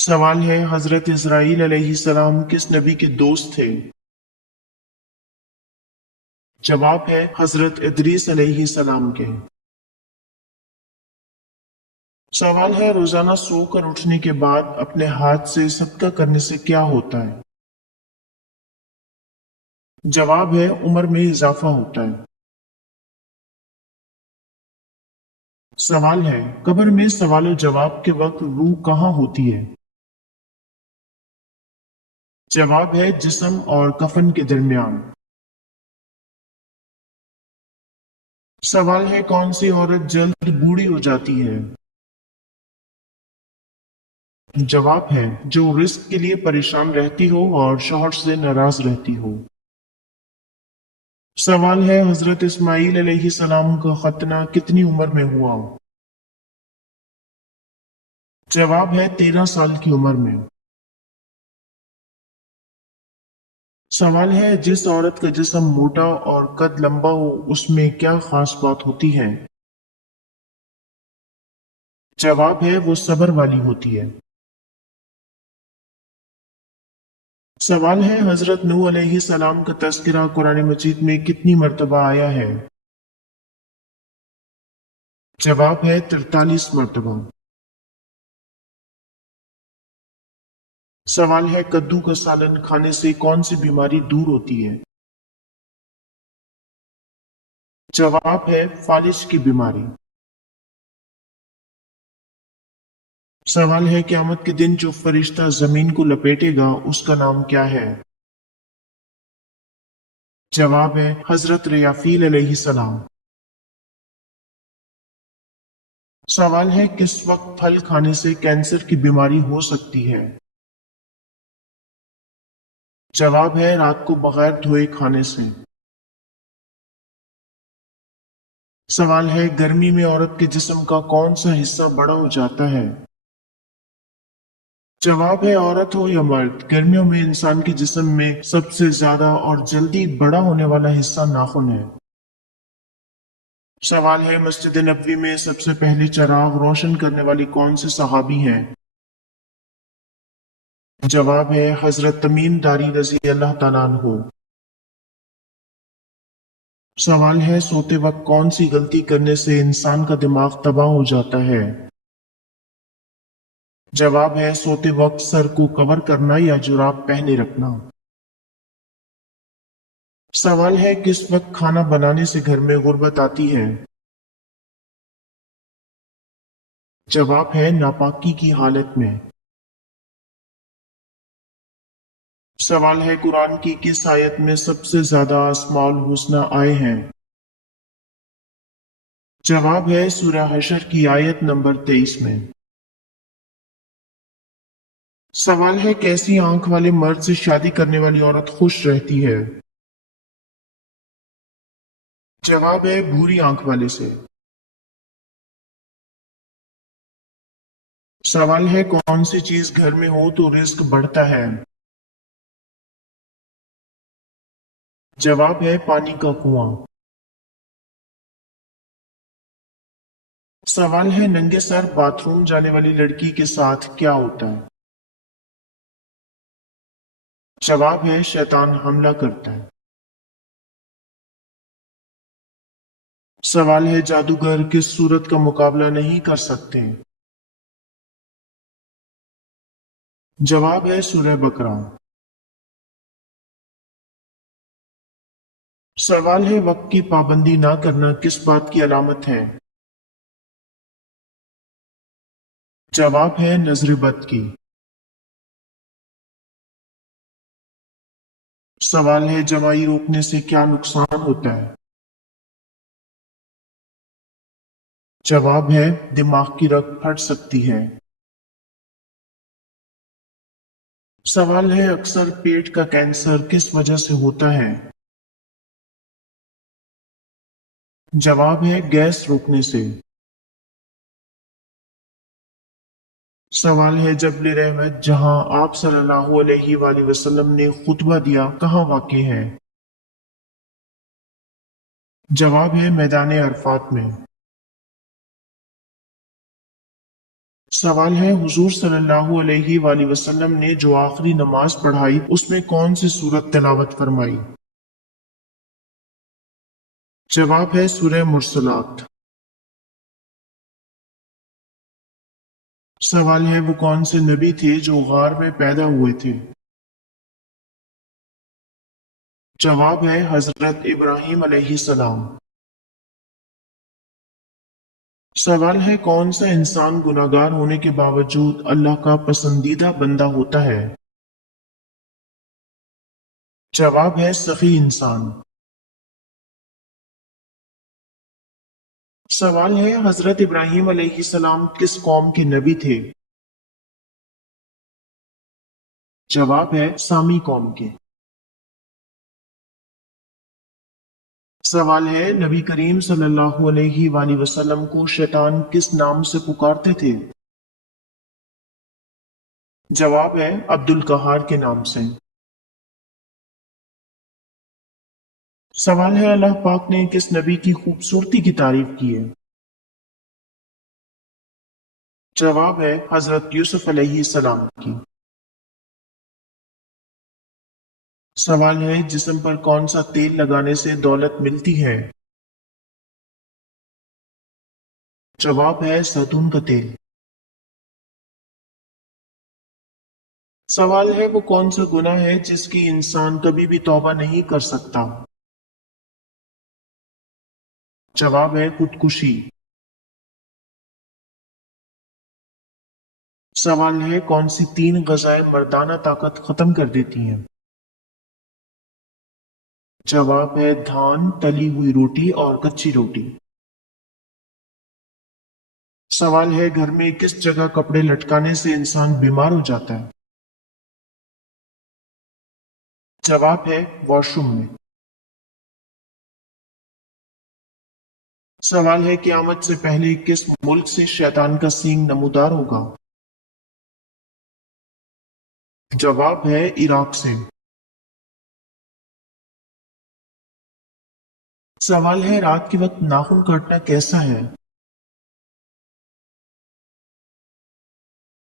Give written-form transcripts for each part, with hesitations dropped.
سوال ہے حضرت اسرائیل علیہ السلام کس نبی کے دوست تھے؟ جواب ہے حضرت ادریس علیہ السلام کے۔ سوال ہے روزانہ سو کر اٹھنے کے بعد اپنے ہاتھ سے صدقہ کرنے سے کیا ہوتا ہے؟ جواب ہے عمر میں اضافہ ہوتا ہے۔ سوال ہے قبر میں سوال و جواب کے وقت روح کہاں ہوتی ہے؟ جواب ہے جسم اور کفن کے درمیان۔ سوال ہے کون سی عورت جلد بوڑھی ہو جاتی ہے؟ جواب ہے جو رزق کے لیے پریشان رہتی ہو اور شوہر سے ناراض رہتی ہو۔ سوال ہے حضرت اسماعیل علیہ السلام کا ختنہ کتنی عمر میں ہوا؟ جواب ہے 13 سال کی عمر میں۔ سوال ہے جس عورت کا جسم موٹا اور قد لمبا ہو اس میں کیا خاص بات ہوتی ہے؟ جواب ہے وہ صبر والی ہوتی ہے۔ سوال ہے حضرت نوح علیہ السلام کا تذکرہ قرآن مجید میں کتنی مرتبہ آیا ہے؟ جواب ہے 43 مرتبہ۔ سوال ہے کدو کا سالن کھانے سے کون سی بیماری دور ہوتی ہے؟ جواب ہے فالج کی بیماری۔ سوال ہے قیامت کے دن جو فرشتہ زمین کو لپیٹے گا اس کا نام کیا ہے؟ جواب ہے حضرت ریافیل علیہ السلام۔ سوال ہے کس وقت پھل کھانے سے کینسر کی بیماری ہو سکتی ہے؟ جواب ہے رات کو بغیر دھوئے کھانے سے۔ سوال ہے گرمی میں عورت کے جسم کا کون سا حصہ بڑا ہو جاتا ہے؟ جواب ہے عورت ہو یا مرد گرمیوں میں انسان کے جسم میں سب سے زیادہ اور جلدی بڑا ہونے والا حصہ ناخن ہے۔ سوال ہے مسجد نبوی میں سب سے پہلے چراغ روشن کرنے والی کون سے صحابی ہیں؟ جواب ہے حضرت تمیم داری رضی اللہ تعالیٰ عنہ۔ سوال ہے سوتے وقت کون سی غلطی کرنے سے انسان کا دماغ تباہ ہو جاتا ہے؟ جواب ہے سوتے وقت سر کو کور کرنا یا جراب پہنے رکھنا۔ سوال ہے کس وقت کھانا بنانے سے گھر میں غربت آتی ہے؟ جواب ہے ناپاکی کی حالت میں۔ سوال ہے قرآن کی کس آیت میں سب سے زیادہ اسماء الحسنی آئے ہیں؟ جواب ہے سورہ حشر کی آیت نمبر 23 میں۔ سوال ہے کیسی آنکھ والے مرد سے شادی کرنے والی عورت خوش رہتی ہے؟ جواب ہے بھوری آنکھ والے سے۔ سوال ہے کون سی چیز گھر میں ہو تو رزق بڑھتا ہے؟ جواب ہے پانی کا کنواں۔ سوال ہے ننگے سر باتھ روم جانے والی لڑکی کے ساتھ کیا ہوتا ہے؟ جواب ہے شیطان حملہ کرتا ہے۔ سوال ہے جادوگر کس صورت کا مقابلہ نہیں کر سکتے؟ جواب ہے سورہ بقرہ۔ سوال ہے وقت کی پابندی نہ کرنا کس بات کی علامت ہے؟ جواب ہے نظر بد کی۔ سوال ہے جمائی روکنے سے کیا نقصان ہوتا ہے؟ جواب ہے دماغ کی رگ پھٹ سکتی ہے۔ سوال ہے اکثر پیٹ کا کینسر کس وجہ سے ہوتا ہے؟ جواب ہے گیس روکنے سے۔ سوال ہے جبل رحمت جہاں آپ صلی اللہ علیہ وآلہ وسلم نے خطبہ دیا کہاں واقع ہے؟ جواب ہے میدان عرفات میں۔ سوال ہے حضور صلی اللہ علیہ وآلہ وسلم نے جو آخری نماز پڑھائی اس میں کون سی سورت تلاوت فرمائی؟ جواب ہے سورہ مرسلات۔ سوال ہے وہ کون سے نبی تھے جو غار میں پیدا ہوئے تھے؟ جواب ہے حضرت ابراہیم علیہ السلام۔ سوال ہے کون سا انسان گناہگار ہونے کے باوجود اللہ کا پسندیدہ بندہ ہوتا ہے؟ جواب ہے سخی انسان۔ سوال ہے حضرت ابراہیم علیہ السلام کس قوم کے نبی تھے؟ جواب ہے سامی قوم کے۔ سوال ہے نبی کریم صلی اللہ علیہ وآلہ وسلم کو شیطان کس نام سے پکارتے تھے؟ جواب ہے عبد القہار کے نام سے۔ سوال ہے اللہ پاک نے کس نبی کی خوبصورتی کی تعریف کی ہے؟ جواب ہے حضرت یوسف علیہ السلام کی۔ سوال ہے جسم پر کون سا تیل لگانے سے دولت ملتی ہے؟ جواب ہے زیتون کا تیل۔ سوال ہے وہ کون سا گناہ ہے جس کی انسان کبھی بھی توبہ نہیں کر سکتا؟ جواب ہے خودکشی۔ سوال ہے کون سی تین غذائیں مردانہ طاقت ختم کر دیتی ہیں؟ جواب ہے دھان، تلی ہوئی روٹی اور کچی روٹی۔ سوال ہے گھر میں کس جگہ کپڑے لٹکانے سے انسان بیمار ہو جاتا ہے؟ جواب ہے واش روم میں۔ سوال ہے قیامت سے پہلے کس ملک سے شیطان کا سینگ نمودار ہوگا؟ جواب ہے عراق سے۔ سوال ہے رات کے وقت ناخن کاٹنا کیسا ہے؟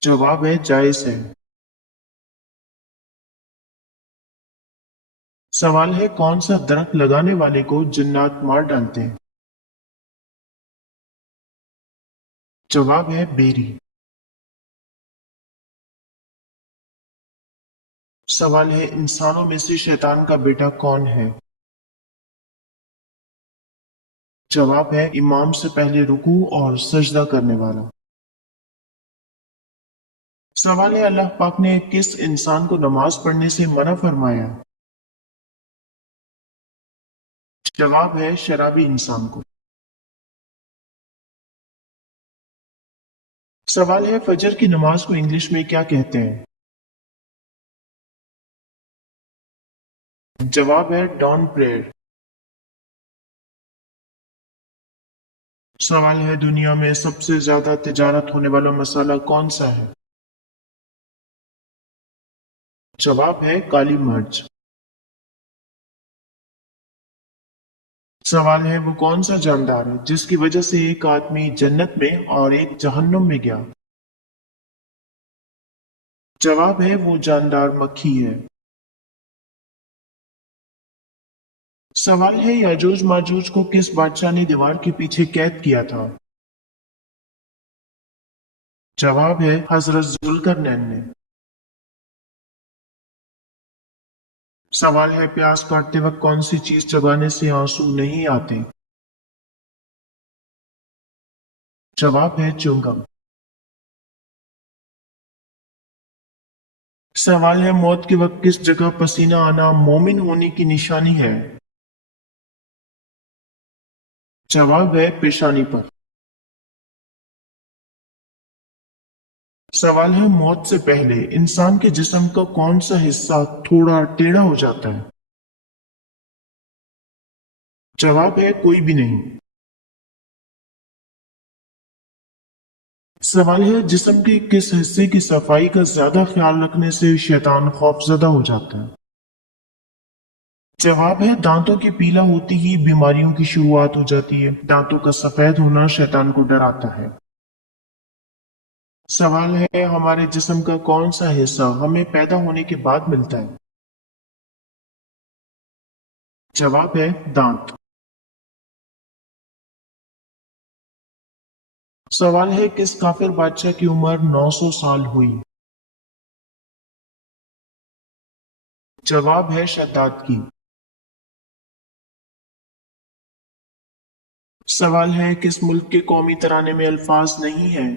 جواب ہے جائز ہے۔ سوال ہے کون سا درخت لگانے والے کو جنات مار ڈالتے ہیں؟ جواب ہے بیری۔ سوال ہے انسانوں میں سے شیطان کا بیٹا کون ہے؟ جواب ہے امام سے پہلے رکوع اور سجدہ کرنے والا۔ سوال ہے اللہ پاک نے کس انسان کو نماز پڑھنے سے منع فرمایا؟ جواب ہے شرابی انسان کو۔ سوال ہے فجر کی نماز کو انگلش میں کیا کہتے ہیں؟ جواب ہے ڈان پریئر۔ سوال ہے دنیا میں سب سے زیادہ تجارت ہونے والا مسئلہ کون سا ہے؟ جواب ہے کالی مرچ۔ سوال ہے وہ کون سا جاندار ہے جس کی وجہ سے ایک آدمی جنت میں اور ایک جہنم میں گیا؟ جواب ہے وہ جاندار مکھی ہے۔ سوال ہے یاجوج ماجوج کو کس بادشاہ نے دیوار کے پیچھے قید کیا تھا؟ جواب ہے حضرت ذوالقرنین نے۔ سوال ہے پیاز کاٹتے وقت کون سی چیز چبانے سے آنسو نہیں آتے؟ جواب ہے چنگم۔ سوال ہے موت کے وقت کس جگہ پسینہ آنا مومن ہونے کی نشانی ہے؟ جواب ہے پیشانی پر۔ سوال ہے موت سے پہلے انسان کے جسم کا کون سا حصہ تھوڑا ٹیڑھا ہو جاتا ہے؟ جواب ہے کوئی بھی نہیں۔ سوال ہے جسم کے کس حصے کی صفائی کا زیادہ خیال رکھنے سے شیطان خوف زدہ ہو جاتا ہے؟ جواب ہے دانتوں کی پیلا ہوتی ہی بیماریوں کی شروعات ہو جاتی ہے۔ دانتوں کا سفید ہونا شیطان کو ڈراتا ہے۔ سوال ہے ہمارے جسم کا کون سا حصہ ہمیں پیدا ہونے کے بعد ملتا ہے؟ جواب ہے دانت۔ سوال ہے کس کافر بادشاہ کی عمر 900 سال ہوئی؟ جواب ہے شداد کی۔ سوال ہے کس ملک کے قومی ترانے میں الفاظ نہیں ہیں؟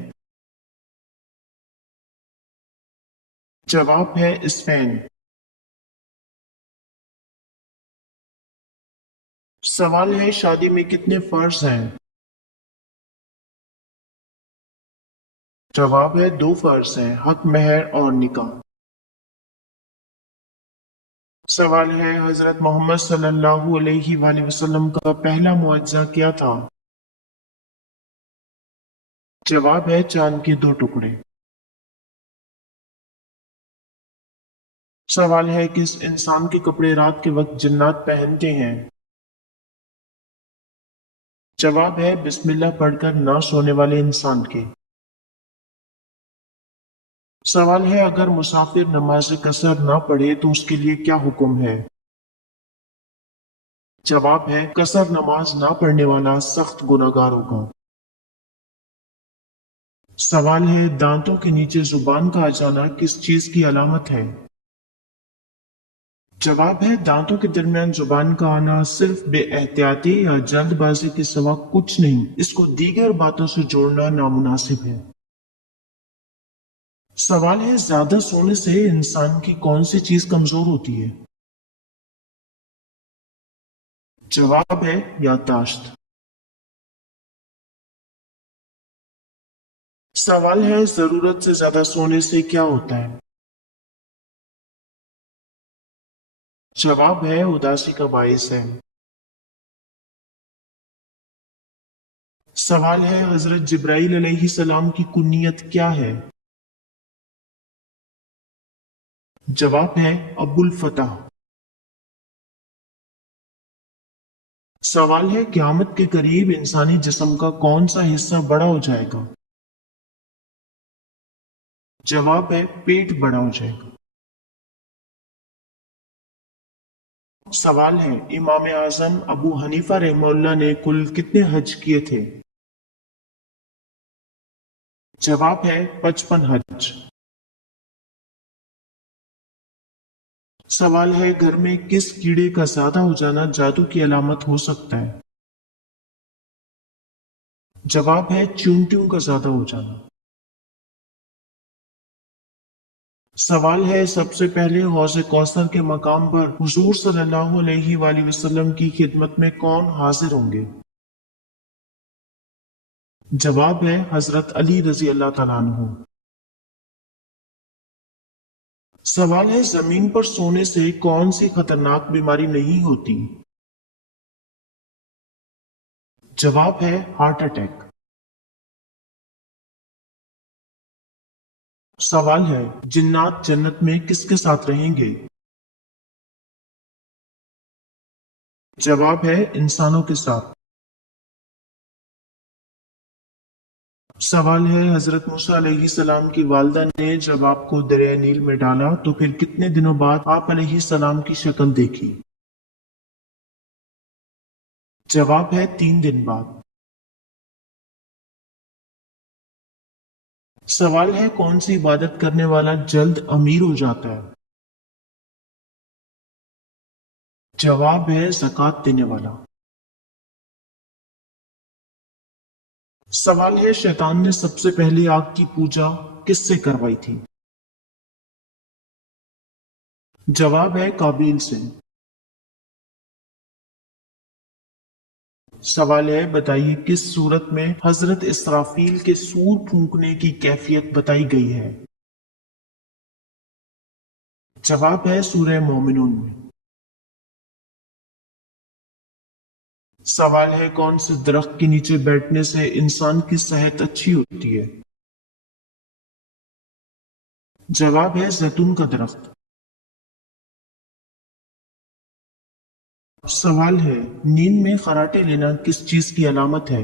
جواب ہے اسپین۔ سوال ہے شادی میں کتنے فرض ہیں؟ جواب ہے 2 فرض ہیں، حق مہر اور نکاح۔ سوال ہے حضرت محمد صلی اللہ علیہ وآلہ وسلم کا پہلا معجزہ کیا تھا؟ جواب ہے چاند کے 2 ٹکڑے۔ سوال ہے کس انسان کے کپڑے رات کے وقت جنات پہنتے ہیں؟ جواب ہے بسم اللہ پڑھ کر نہ سونے والے انسان کے۔ سوال ہے اگر مسافر نماز قصر نہ پڑھے تو اس کے لیے کیا حکم ہے؟ جواب ہے قصر نماز نہ پڑھنے والا سخت گناہگار ہوگا۔ سوال ہے دانتوں کے نیچے زبان کا آ جانا کس چیز کی علامت ہے؟ جواب ہے دانتوں کے درمیان زبان کا آنا صرف بے احتیاطی یا جلد بازی کے سوا کچھ نہیں، اس کو دیگر باتوں سے جوڑنا نامناسب ہے۔ سوال ہے زیادہ سونے سے انسان کی کون سی چیز کمزور ہوتی ہے؟ جواب ہے یادداشت۔ سوال ہے ضرورت سے زیادہ سونے سے کیا ہوتا ہے؟ جواب ہے اداسی کا باعث ہے۔ سوال ہے حضرت جبرائیل علیہ السلام کی کنیت کیا ہے؟ جواب ہے ابو الفتح۔ سوال ہے قیامت کے قریب انسانی جسم کا کون سا حصہ بڑا ہو جائے گا؟ جواب ہے پیٹ بڑا ہو جائے گا۔ سوال ہے امام اعظم ابو حنیفہ رحمہ اللہ نے کل کتنے حج کیے تھے؟ جواب ہے 55 حج۔ سوال ہے گھر میں کس کیڑے کا زیادہ ہو جانا جادو کی علامت ہو سکتا ہے؟ جواب ہے چیونٹیوں کا زیادہ ہو جانا۔ سوال ہے سب سے پہلے حوض کوثر کے مقام پر حضور صلی اللہ علیہ وآلہ وسلم کی خدمت میں کون حاضر ہوں گے؟ جواب ہے حضرت علی رضی اللہ تعالیٰ عنہ۔ سوال ہے زمین پر سونے سے کون سی خطرناک بیماری نہیں ہوتی؟ جواب ہے ہارٹ اٹیک۔ سوال ہے جنات جنت میں کس کے ساتھ رہیں گے؟ جواب ہے انسانوں کے ساتھ۔ سوال ہے حضرت موسیٰ علیہ السلام کی والدہ نے جب آپ کو دریائے نیل میں ڈالا تو پھر کتنے دنوں بعد آپ علیہ السلام کی شکل دیکھی؟ جواب ہے 3 دن بعد۔ سوال ہے کون سی عبادت کرنے والا جلد امیر ہو جاتا ہے؟ جواب ہے زکوٰۃ دینے والا۔ سوال ہے شیطان نے سب سے پہلے آگ کی پوجا کس سے کروائی تھی؟ جواب ہے قابیل سے۔ سوال ہے بتائیے کس صورت میں حضرت اسرافیل کے سور پھونکنے کی کیفیت بتائی گئی ہے؟ جواب ہے سورہ مومنون میں۔ سوال ہے کون سے درخت کے نیچے بیٹھنے سے انسان کی صحت اچھی ہوتی ہے؟ جواب ہے زیتون کا درخت۔ سوال ہے نیند میں خراٹے لینا کس چیز کی علامت ہے؟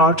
8